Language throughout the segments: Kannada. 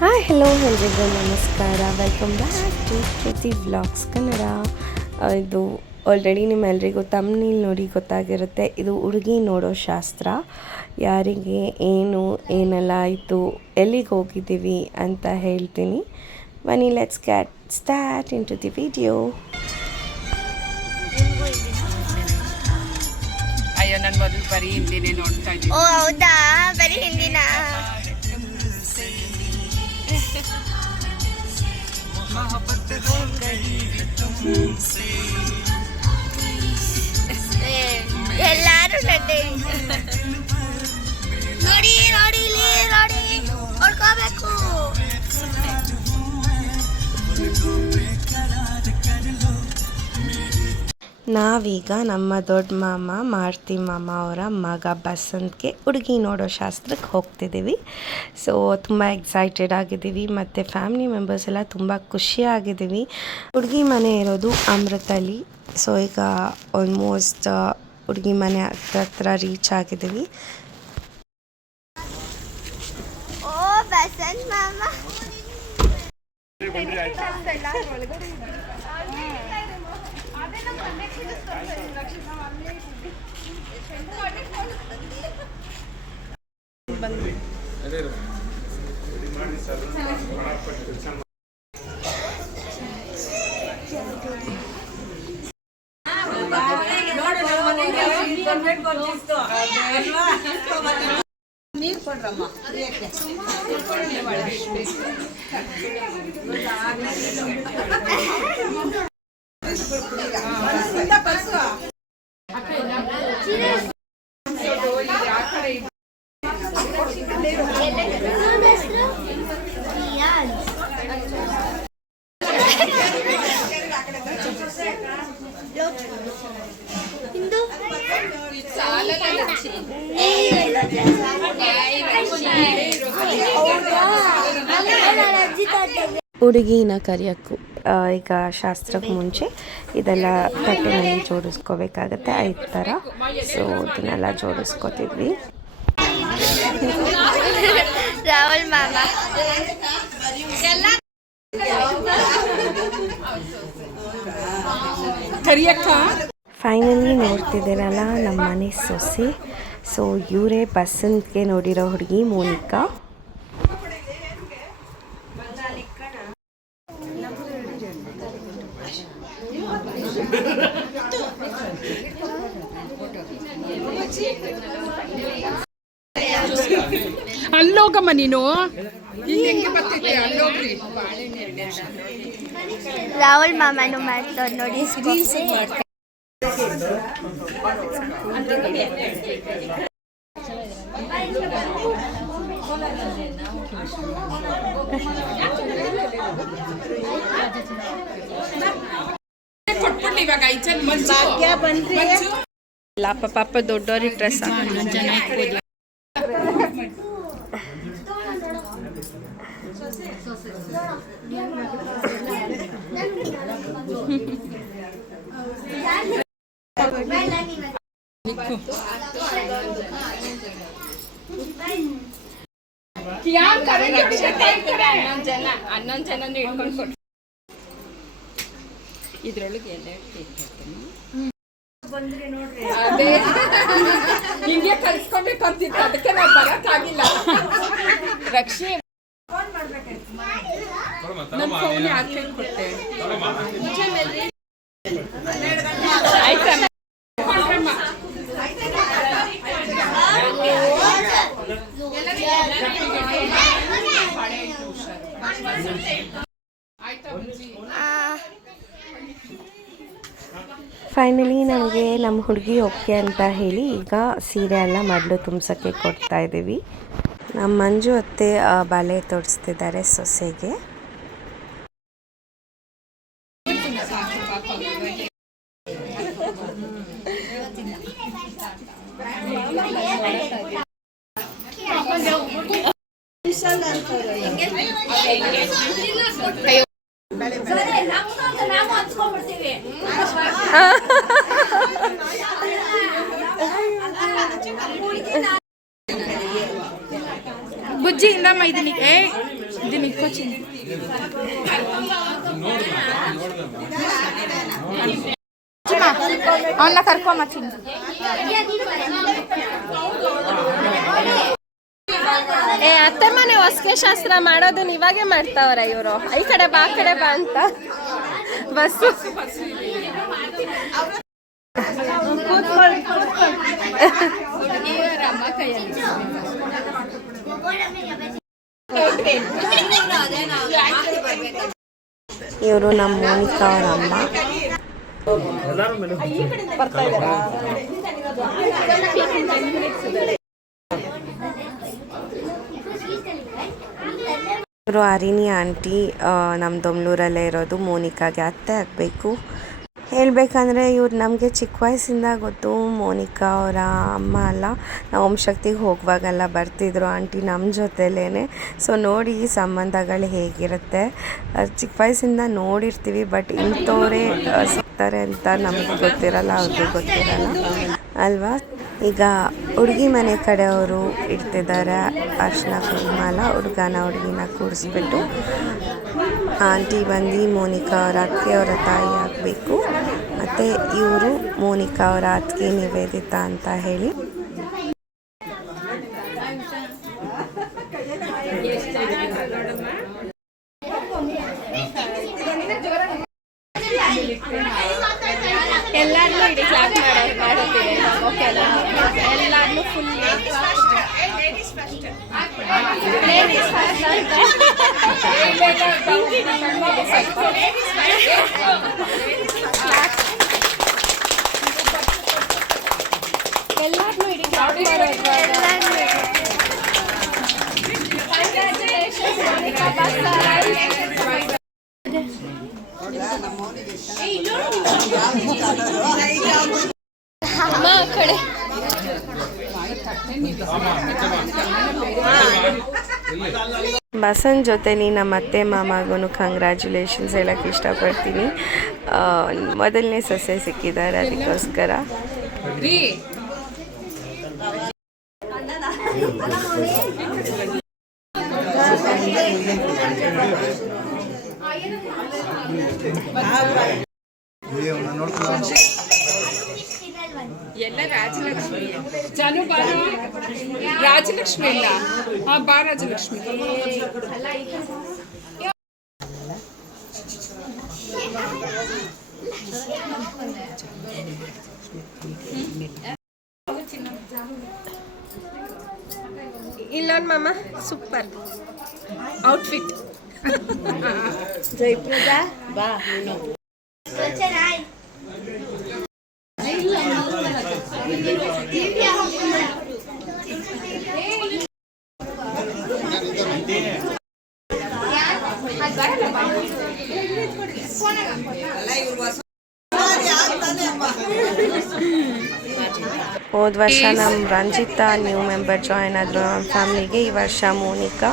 ಹಾಯ್ ಹಲೋ ಎಲ್ರಿಗೂ ನಮಸ್ಕಾರ. Welcome back to Shruti vlogs Kannada. ಇದು ಆಲ್ರೆಡಿ ನಿಮ್ಮೆಲ್ರಿಗೂ ತಮ್ನೇಲ್ ನೋಡಿ ಗೊತ್ತಾಗಿರುತ್ತೆ. ಇದು ಹುಡುಗಿ ನೋಡೋ ಶಾಸ್ತ್ರ. ಯಾರಿಗೆ ಏನು ಏನೆಲ್ಲ ಆಯಿತು, ಎಲ್ಲಿಗೆ ಹೋಗಿದ್ದೀವಿ ಅಂತ ಹೇಳ್ತೀನಿ. ಬನ್ನಿ, let's get start into the video. ಅಯ್ಯೋ, ನನ್ನ ಮೊದಲು ಬರೀ ಹಿಂದಿನೇ ನೋಡ್ತಾ ಇದ್ದೀನಿ. ಓ ಹೌದಾ, ಬರೀ ಹಿಂದಿನ. ಎಲ್ಲಾರು ನೋಡಿ ನೋಡಿ ನೋಡಿ ಹೊಡ್ಕೋಬೇಕು. ನಾವೀಗ ನಮ್ಮ ದೊಡ್ಡ ಮಾಮ ಮಾರುತಿ ಮಾಮ ಅವರ ಮಗ ಬಸಂತ್ಗೆ ಹುಡುಗಿ ನೋಡೋ ಶಾಸ್ತ್ರಕ್ಕೆ ಹೋಗ್ತಿದ್ದೀವಿ. ಸೊ ತುಂಬ ಎಕ್ಸೈಟೆಡ್ ಆಗಿದ್ದೀವಿ ಮತ್ತು ಫ್ಯಾಮಿಲಿ ಮೆಂಬರ್ಸ್ ಎಲ್ಲ ತುಂಬ ಖುಷಿಯಾಗಿದ್ದೀವಿ. ಹುಡುಗಿ ಮನೆ ಇರೋದು ಅಮೃತಲ್ಲಿ. ಸೊ ಈಗ ಆಲ್ಮೋಸ್ಟ್ ಹುಡುಗಿ ಮನೆ ಹತ್ರ ರೀಚ್ ಆಗಿದ್ದೀವಿ. ಓ ಬಸಂತ್ ಮಾಮ, ನೀರು ಕೊಡ್ರಮ್ಮ. ಹುಡುಗಿನ ಕರೆಯೋಕ್ಕೂ ಈಗ ಶಾಸ್ತ್ರಕ್ಕೆ ಮುಂಚೆ ಇದೆಲ್ಲ ತಟ್ಟೆನಲ್ಲಿ ಜೋಡಿಸ್ಕೋಬೇಕಾಗತ್ತೆ 5 ಥರ. ಸೊ ಇದನ್ನೆಲ್ಲ ಜೋಡಿಸ್ಕೋತಿದ್ವಿ. ರಾಹುಲ್ ಮಾಮ ಫೈನಲಿ ನೋಡ್ತಿದ್ದೀರಲ್ಲ ನಮ್ಮ ಮನೆ ಸೊಸೆ. ಸೊ ಇವರೇ ಬಸಂತ್ಗೆ ನೋಡಿರೋ ಹುಡುಗಿ ಮೋನಿಕಾ. ಅಲ್ಲೋಗಮ್ಮ ನೀನು, ಹೆಂಗೆ ಬರ್ತಿದ್ದೆ ಅಲ್ಲೋಗ್ರಿ. ರಾಹುಲ್ ಮಾಮನು ಮಾಡ್ತಾರೆ ನೋಡಿ. ಕೊಟ್ಬಿಡ್ಲಿ ಇವಾಗ ಪಾಪ ದೊಡ್ಡವ್ರಿಗೆ ಡ್ರೆಸ್ ಹನ್ನೊಂದು ಜನ ಇಟ್ಕೊಂಡು ಕೊಟ್ಟು ಇದ್ರೊಳಗೆ ಎಲ್ಲ ಅದೇ ಹಿಂಗೆ ಕಲ್ಸ್ಕೊಬೇಕಂತಿತ್ತು, ಅದಕ್ಕೆ ನಾವು ಬರೋಕ್ಕಾಗಿಲ್ಲ. ರಕ್ಷೆ ನಮ್ಮ ಫೋನ್ ಹಾಕಿ ಕೊಟ್ಟೆ. ಆಯ್ತಮ್ಮ ಫೈನಲಿ ನಮಗೆ ನಮ್ಮ ಹುಡುಗಿ ಓಕೆ ಅಂತ ಹೇಳಿ ಈಗ ಸೀರೆ ಎಲ್ಲ ಮೊದಲು ತುಂಬಿಸೋಕ್ಕೆ ಕೊಡ್ತಾ ಇದ್ದೀವಿ. ನಮ್ಮ ಮಂಜು ಅತ್ತೆ ಬಳೆ ತೊಡಿಸ್ತಿದ್ದಾರೆ ಸೊಸೆಗೆ. ಬುಜ್ಜಿ ಇಂದಮ್ಮ ಇದನ್ನಿಗೆ ಅವನ್ನ ಕರ್ಕೊಂಬ ಚಿನ್ನ. ಏ ಅತ್ತೆ ಮನೆ ಹೊಸ್ಕೆ ಶಾಸ್ತ್ರ ಮಾಡೋದನ್ನ ಇವಾಗೆ ಮಾಡ್ತಾವ್ರ ಇವರು. ಈ ಕಡೆ ಬಾ ಆ ಕಡೆ ಬಾ ಅಂತ ಬಸ್ಸು ಇವರು ನಮ್ಮ ಮೋನಿಕಾ ಅವರ ಅಮ್ಮ. ಇವರು ಅರಿನಿ ಆಂಟಿ, ನಮ್ಮ ದೊಮ್ಲೂರಲ್ಲೇ ಇರೋದು. ಮೋನಿಕಾಗೆ ಅತ್ತೆ ಆಗಬೇಕು. ಹೇಳಬೇಕಂದ್ರೆ ಇವ್ರು ನಮಗೆ ಚಿಕ್ಕ ವಯಸ್ಸಿಂದ ಗೊತ್ತು. ಮೋನಿಕಾ ಅವರ ಅಮ್ಮ ಅಲ್ಲ, ನಾವು ಓಂಶಕ್ತಿಗೆ ಹೋಗುವಾಗೆಲ್ಲ ಬರ್ತಿದ್ರು ಆಂಟಿ ನಮ್ಮ ಜೊತೆಲೇ. ಸೊ ನೋಡಿ ಈ ಸಂಬಂಧಗಳು ಹೇಗಿರುತ್ತೆ. ಚಿಕ್ಕ ವಯಸ್ಸಿಂದ ನೋಡಿರ್ತೀವಿ, ಬಟ್ ಇಂಥವರೇ ಸಿಗ್ತಾರೆ ಅಂತ ನಮಗೆ ಗೊತ್ತಿರಲ್ಲ, ಅವ್ರಿಗೂ ಗೊತ್ತಿರಲ್ಲ ಅಲ್ವಾ. ಈಗ ಹುಡುಗಿ ಮನೆ ಕಡೆಯವರು ಇಡ್ತಿದ್ದಾರೆ ಅರ್ಶಿನ ಕುಂಕುಮ. ಹುಡುಗಿನ ಕೂರಿಸ್ಬಿಟ್ಟು ಆಂಟಿ ಬಂದು ಮೋನಿಕಾ ಅವರ ಅತ್ತಿಗೆ ಅವರ ತಾಯಿ ಆಗಬೇಕು. ಮತ್ತು ಇವರು ಮೋನಿಕಾ ಅವರ ಅತ್ತಿಗೆ ನಿವೇದಿತಾ ಅಂತ ಹೇಳಿ. ಎಲ್ಲಾರನ್ನೂ ಇಡೀ ಕ್ಲಾಸ್ ಮಾಡೋದಿದೆ. ಎಲ್ಲಾರನ್ನೂ ಫುಲ್ ಎಲ್ಲಾರನ್ನೂ ಇಡೀ ಕ್ಲಾಸ್ ಅಮ್ಮ ಆ ಕಡೆ ಬಸನ್ ಜೊತೆಲಿ ನಮ್ಮ ಅತ್ತೆ ಮಾಮಗೂ ಕಂಗ್ರ್ಯಾಚುಲೇಷನ್ಸ್ ಹೇಳಕ್ಕೆ ಇಷ್ಟಪಡ್ತೀನಿ. ಮೊದಲನೇ ಸೊಸೆ ಸಿಕ್ಕಿದ್ದಾರೆ, ಅದಕ್ಕೋಸ್ಕರ. ಎಲ್ಲ ರಾಜಲಕ್ಷ್ಮಿ ಜಾನು ಬಾರ ರಾಜಲಕ್ಷ್ಮಿ ಇಲ್ಲ ಬಾ ರಾಜಲಕ್ಷ್ಮಿ. ಇಲ್ಲೊಂದು ಮಾಮ ಸೂಪರ್ ಔಟ್ಫಿಟ್. ಜಯಪ್ರದ ಬಾ. ಹೋದ ವರ್ಷ ನಮ್ಮ ರಂಜಿತಾ ನ್ಯೂ ಮೆಂಬರ್ ಜಾಯ್ನ್ ಆದರು ನಮ್ಮ ಫ್ಯಾಮ್ಲಿಗೆ. ಈ ವರ್ಷ ಮೋನಿಕಾ.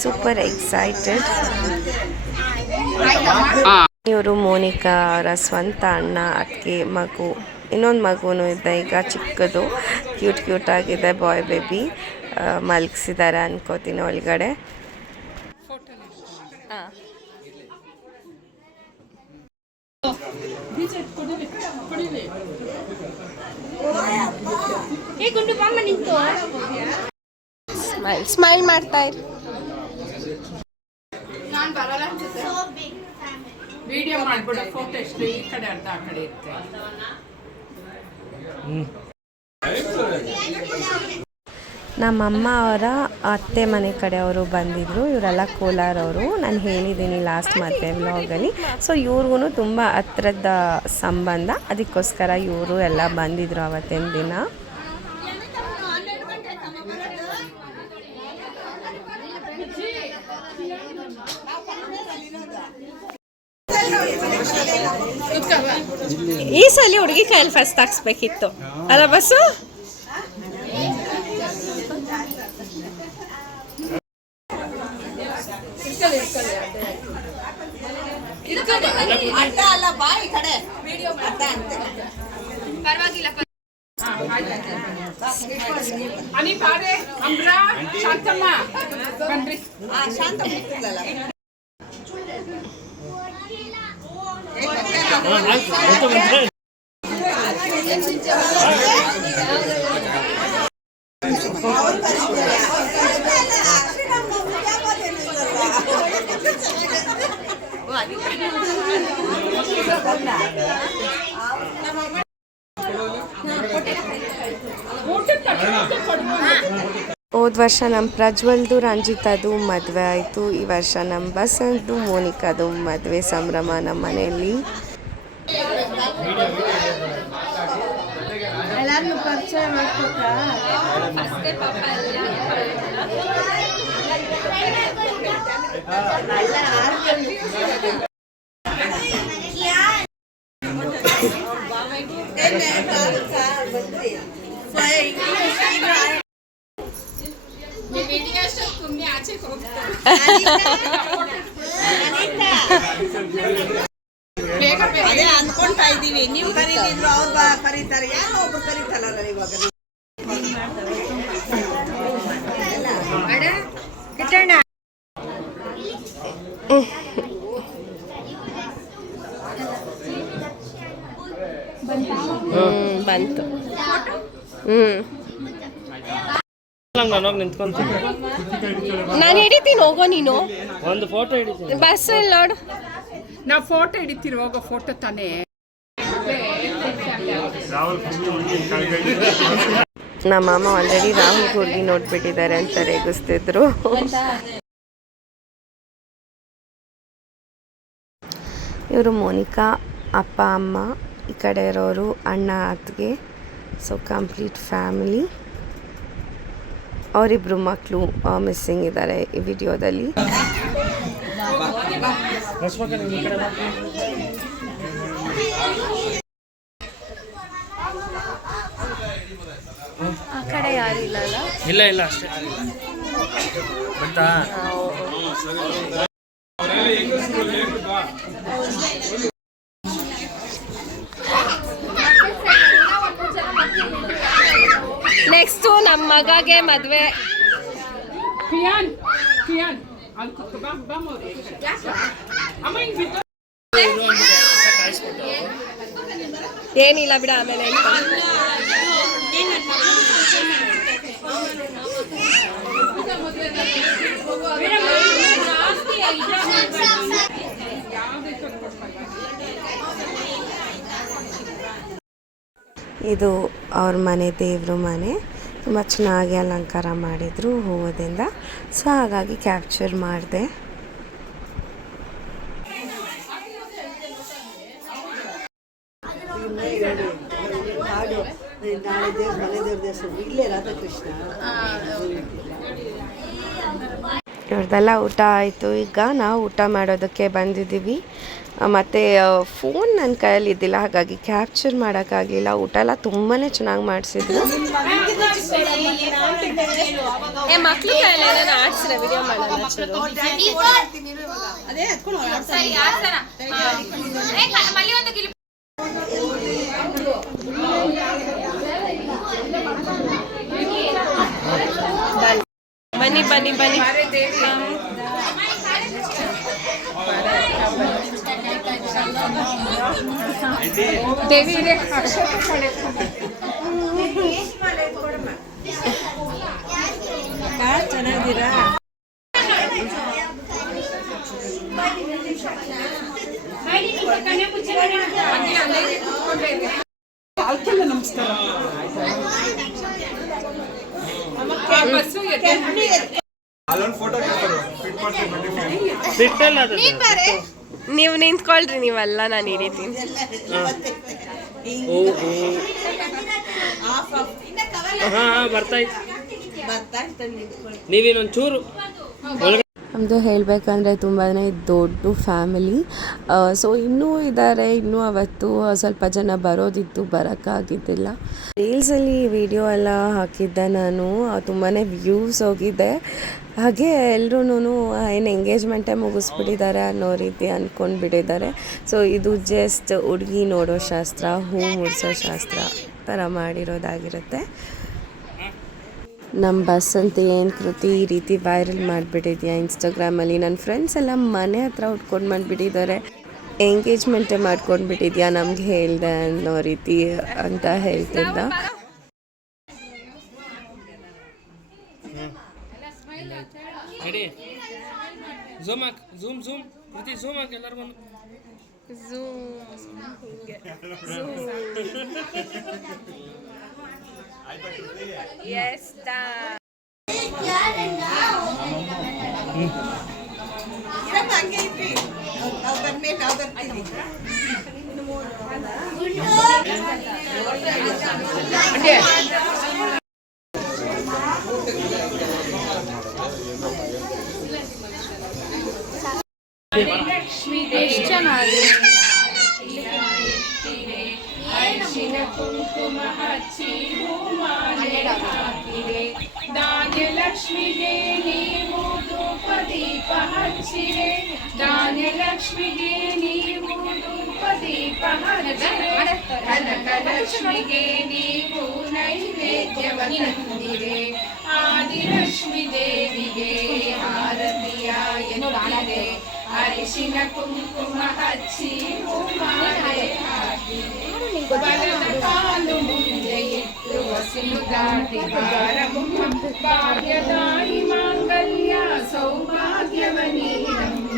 Super excited. ಇವರು ಮೋನಿಕಾ ಅವರ ಸ್ವಂತ ಅಣ್ಣ, ಅತ್ತಿಗೆ ಮಗು. ಇನ್ನೊಂದು ಮಗುನೂ ಇದೆ ಈಗ, ಚಿಕ್ಕದು, ಕ್ಯೂಟ್ ಆಗಿದೆ, ಬಾಯ್ ಬೇಬಿ. ಮಲಗಿಸಿದ್ದಾರೆ ಅನ್ಕೋತೀನಿ ಒಳಗಡೆ. ಸ್ಮೈಲ್ ಮಾಡ್ತಾ ಇರಿ. ವಿಡಿಯೋ ಮಾಡ್ಬಿಡ, ಫೋಟೋ ಎಷ್ಟು ಈ ಕಡೆ ಅರ್ಧ ಆ ಕಡೆ ಇರುತ್ತೆ. ನಮ್ಮಮ್ಮ ಅವರ ಅತ್ತೆ ಮನೆ ಕಡೆಯವರು ಬಂದಿದ್ದರು. ಇವರೆಲ್ಲ ಕೋಲಾರವರು. ನಾನು ಹೇಳಿದ್ದೀನಿ ಲಾಸ್ಟ್ ಮದುವೆ ವ್ಲಾಗಲ್ಲಿ. ಸೊ ಇವ್ರಿಗೂ ತುಂಬ ಹತ್ರದ ಸಂಬಂಧ, ಅದಕ್ಕೋಸ್ಕರ ಇವರು ಎಲ್ಲ ಬಂದಿದ್ದರು ಅವತ್ತಿನ ದಿನ. ಈ ಸಲ ಹುಡುಗಿ ಕೈಯಲ್ಲಿ ಫಸ್ಟ್ ಹಾಕ್ಸ್ಬೇಕಿತ್ತು ಅಲ್ಲ ಬಸ್ಸು. ಪರವಾಗಿಲ್ಲ ಅನಿ ಬಾರೆ ಅಮ್ರ ಶಾಂತಮ್ಮ ಬನ್ರಿ. ಹೋದ ವರ್ಷ ನಮ್ಮ ಪ್ರಜ್ವಲ್ದು ರಂಜಿತದು ಮದುವೆ ಆಯಿತು. ಈ ವರ್ಷ ನಮ್ಮ ಬಸಂತು ಮೋನಿಕಾದು ಮದುವೆ ಸಂಭ್ರಮ ನಮ್ಮ ಮನೆಯಲ್ಲಿ. ಎಲ್ಲಾರನ್ನು ಪರಿಚಯ ಮಾಡ್ಕೊಟ್ರಾ? ಅದೇ ಅನ್ಕೊಂತಾ ಇದೀವಿ, ನೀವು ಕರೀತಿದ್ರು ಅವ್ರು ಕರೀತಾರೆ, ಯಾರೋ ಒಬ್ರು ಕರೀತಲ್ಲ ಇವಾಗ. ಬಂತು. ನಾನು ಹಿಡಿತೀನಿ, ಹೋಗೋ ನೀನು. ಒಂದು ಫೋಟೋ ಹಿಡಿತೀನಿ. ಬಸ್ ಇಲ್ಲಿ ನೋಡು. ನಾವು ಫೋಟೋ ಹಿಡಿತೀರಿ, ಹೋಗೋ ಫೋಟೋ ತಾನೇ. ನಮ್ಮ ಮಾಮ ಆಲ್ರೆಡಿ ರಾಹುಲ್ ಹುಡುಗಿ ನೋಡ್ಬಿಟ್ಟಿದ್ದಾರೆ ಅಂತ ರೇಗಿಸ್ತಿದ್ರು. ಇವರು ಮೋನಿಕಾ ಅಪ್ಪ ಅಮ್ಮ, ಈ ಕಡೆ ಇರೋರು ಅಣ್ಣ ಅತ್ತಿಗೆ. So complete family. ಅವರಿಬ್ಬರು ಮಕ್ಕಳು ಮಿಸ್ಸಿಂಗ್ ಇದ್ದಾರೆ ಈ ವಿಡಿಯೋದಲ್ಲಿ. ಆ ಕಡೆ ಯಾರು ಇಲ್ಲ ಅಲ್ಲ? ಇಲ್ಲ ಅಷ್ಟೇ ಗೊತ್ತಾ. ನೆಕ್ಸ್ಟು ನಮ್ಮ ಮಗಗೆ ಮದುವೆ. ಕಿಯಾನ್ ಅಲ್ಲಿ ಕೂತ್ಕೊ, ಬಾ ಮೋರಿ. ಅಮ್ಮ ಹಿಂಗ್ ಬಿದ್ದು ಏನಿಲ್ಲ ಬಿಡ, ಆಮೇಲೆ ಇದು ಅವ್ರ ಮನೆ, ದೇವ್ರ ಮನೆ. ತುಂಬ ಚೆನ್ನಾಗಿ ಅಲಂಕಾರ ಮಾಡಿದರು ಹೂವದಿಂದ. ಸೊ ಹಾಗಾಗಿ ಕ್ಯಾಪ್ಚರ್ ಮಾಡಿದೆ. ಇವ್ರದ್ದೆಲ್ಲ ಊಟ ಆಯಿತು. ಈಗ ನಾವು ಊಟ ಮಾಡೋದಕ್ಕೆ ಬಂದಿದ್ದೀವಿ. ಮತ್ತು ಫೋನ್ ನನ್ನ ಕೈಯಲ್ಲಿ ಇದ್ದಿಲ್ಲ, ಹಾಗಾಗಿ ಕ್ಯಾಪ್ಚರ್ ಮಾಡೋಕ್ಕಾಗಲಿಲ್ಲ. ಊಟ ಎಲ್ಲ ತುಂಬಾ ಚೆನ್ನಾಗಿ ಮಾಡಿಸಿದ್ರು. ಮಕ್ಕಳು ಕೈಲೆಲ್ಲ ಆಡ್ಸಿರ ವಿಡಿಯೋ ಮಾಡೋಣ. ಬನ್ನಿ ಬನ್ನಿ ಬನ್ನಿ. ದೇವಿ ಅಕ್ಷತೆ ಕಡೆ ಚೆನ್ನಾಗಿದ್ದೀರಾ? ಕಾಲ್ಕೆಲ್ಲ ನಮಸ್ಕಾರ. ಬಸ್ಸು ನೀವು ನಿಂತ್ಕೊಳ್ರಿ, ನೀವಲ್ಲ ನಾನು ಹಿಡಿತೀನಿ. ನೀವೇನೊಂಚೂರು ನಮ್ಮದು ಹೇಳಬೇಕಂದ್ರೆ ತುಂಬಾ ದೊಡ್ಡ ಫ್ಯಾಮಿಲಿ. ಸೊ ಇನ್ನೂ ಇದ್ದಾರೆ, ಇನ್ನೂ ಅವತ್ತು ಸ್ವಲ್ಪ ಜನ ಬರೋದಿತ್ತು, ಬರೋಕ್ಕಾಗಿದ್ದಿಲ್ಲ. ರೀಲ್ಸಲ್ಲಿ ವಿಡಿಯೋ ಎಲ್ಲ ಹಾಕಿದ್ದೆ ನಾನು, ತುಂಬಾ ವ್ಯೂಸ್ ಹೋಗಿದೆ. ಹಾಗೆ ಎಲ್ಲರೂ ಏನು ಎಂಗೇಜ್ಮೆಂಟೇ ಮುಗಿಸ್ಬಿಟ್ಟಿದ್ದಾರೆ ಅನ್ನೋ ರೀತಿ ಅಂದ್ಕೊಂಡು ಬಿಟ್ಟಿದ್ದಾರೆ. ಸೊ ಇದು ಜಸ್ಟ್ ಹುಡುಗಿ ನೋಡೋ ಶಾಸ್ತ್ರ, ಹೂ ಮುಡಿಸೋ ಶಾಸ್ತ್ರ. ಥರ ಮಾಡಿರೋದಾಗಿರುತ್ತೆ. ನಮ್ಮ ಬಸ್ ಅಂತ ಏನು ಕೃತಿ ಈ ರೀತಿ ವೈರಲ್ ಮಾಡಿಬಿಟ್ಟಿದ್ಯಾ ಇನ್ಸ್ಟಾಗ್ರಾಮಲ್ಲಿ. ನನ್ನ ಫ್ರೆಂಡ್ಸ್ ಎಲ್ಲ ಮನೆ ಹತ್ರ ಉಟ್ಕೊಂಡು ಬಂದುಬಿಟ್ಟಿದ್ದಾರೆ. ಎಂಗೇಜ್ಮೆಂಟೇ ಮಾಡ್ಕೊಂಡ್ಬಿಟ್ಟಿದ್ಯಾ ನಮ್ಗೆ ಹೇಳ್ದೆ ಅನ್ನೋ ರೀತಿ ಅಂತ ಹೇಳ್ತಿದ್ದ. ರೆಡಿ ಝೂಮ್ ಹಾಕ್ ಝೂಮ್ ಕೃತಿ ಝೂಮ್ ಹಾಕ್ ಎಲ್ಲರಿಗೂ ಹಂಗೆ ಇದ್ರಿ ನಾವು ಬಂದ್ಮೇಲೆ ನಾವು ಬರ್ತೀವಿ. ಎಷ್ಟು ಚೆನ್ನಾಗಿ ಅರಿಶಿನ ಕುಂಕುಮ ಹಚ್ಚಿ ಹೂಮಾಲೆ ಹಾಕಿರೆ ಧಾನ್ಯಲಕ್ಷ್ಮಿಗೆ ನೀವು ಧೂಪ ದೀಪ ಹಚ್ಚಿರೆ ಧಾನ್ಯಲಕ್ಷ್ಮಿಗೆ ನೀವು ಧೂಪ ದೀಪ ಹಚ್ಚಿರೆ ಕನಕಲಕ್ಷ್ಮಿಗೆ ನೀವು ನೈವೇದ್ಯವ ತಂದಿರೆ ಆದಿಲಕ್ಷ್ಮಿ ದೇವಿಗೆ ಆರತಿಯ ಎನ್ನುತ್ತಿರೆ ಅರಿಶಿನ ಕುಂಕುಮ ಹಚ್ಚಿ ಹೂಮಾಲೆ ಹಾಕಿರೆ ಬಲದ ಕಾಲು ಮುಂದೆ ಇಟ್ಟು ಹಸಿರು ದಾಟಿ ಬಾರಮ್ಮ ಭಾಗ್ಯದಾಯಿ ಮಾಂಗಲ್ಯ ಸೌಭಾಗ್ಯವನೀರಮ್ಮ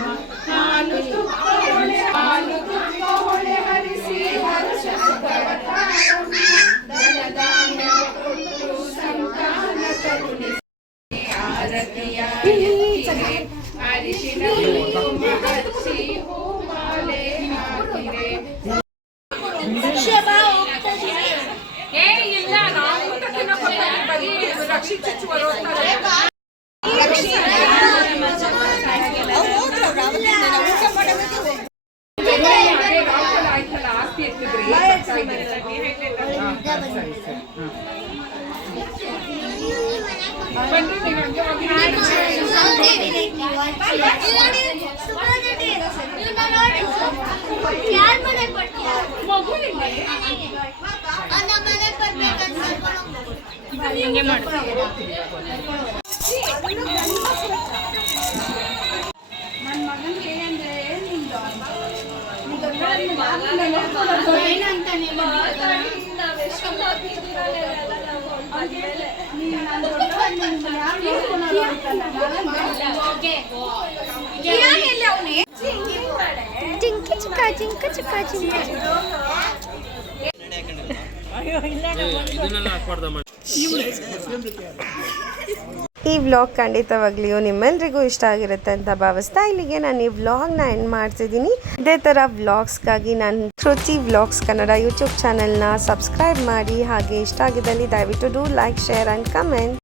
ಹಾಲು ತುಪ್ಪ ಹೊಳೆ ಹರಿಸಿ ಹರ್ಷ ಸುಖವತಾರಮ್ಮ ಧನಧಾನ್ಯ ಕೊಟ್ಟು ಸಂತಾನ ಕರುಣಿಸಿ ಆರತಿಯ ಎತ್ತಿರೆ ಅರಿಶಿನ ಕುಂಕುಮ ಹಚ್ಚಿ ಹೂಮಾಲೆ ಹಾಕಿರೆ ಇಲ್ಲ ನಾವು ಬರೀ ರಕ್ಷಿ ಚುಚ್ಚುವರು ಆಯ್ತಲ್ಲ ಆಸ್ತಿ ಎತ್ತಿದ್ರಿ ಬನ್ನಿ ಜಿಂಕಿ ಚಿಕ್ಕ ಜಿಂಕ ಚಿಕ್ಕ ಜಿಂಕ ಇದನ್ನೆಲ್ಲ ಹಾಕ್ಬಾರ್ದಮ್ಮ. ಈ ವ್ಲಾಗ್ ಖಂಡಿತವಾಗ್ಲಿಯೂ ನಿಮ್ಮೆಲ್ರಿಗೂ ಇಷ್ಟ ಆಗಿರುತ್ತೆ ಅಂತ ಭಾವಿಸ್ತಾ ಇಲ್ಲಿಗೆ ನಾನು ಈ ವ್ಲಾಗ್ನ ಎಂಡ್ ಮಾಡ್ತಿದ್ದೀನಿ. ಇದೇ ಥರ ವ್ಲಾಗ್ಸ್ಗಾಗಿ ನಾನು ಕೃತಿ ವ್ಲಾಗ್ಸ್ ಕನ್ನಡ ಯೂಟ್ಯೂಬ್ ಚಾನೆಲ್ನ ಸಬ್ಸ್ಕ್ರೈಬ್ ಮಾಡಿ. ಹಾಗೆ ಇಷ್ಟ ಆಗಿದ್ದಲ್ಲಿ ದಯವಿಟ್ಟು do like, share and comment.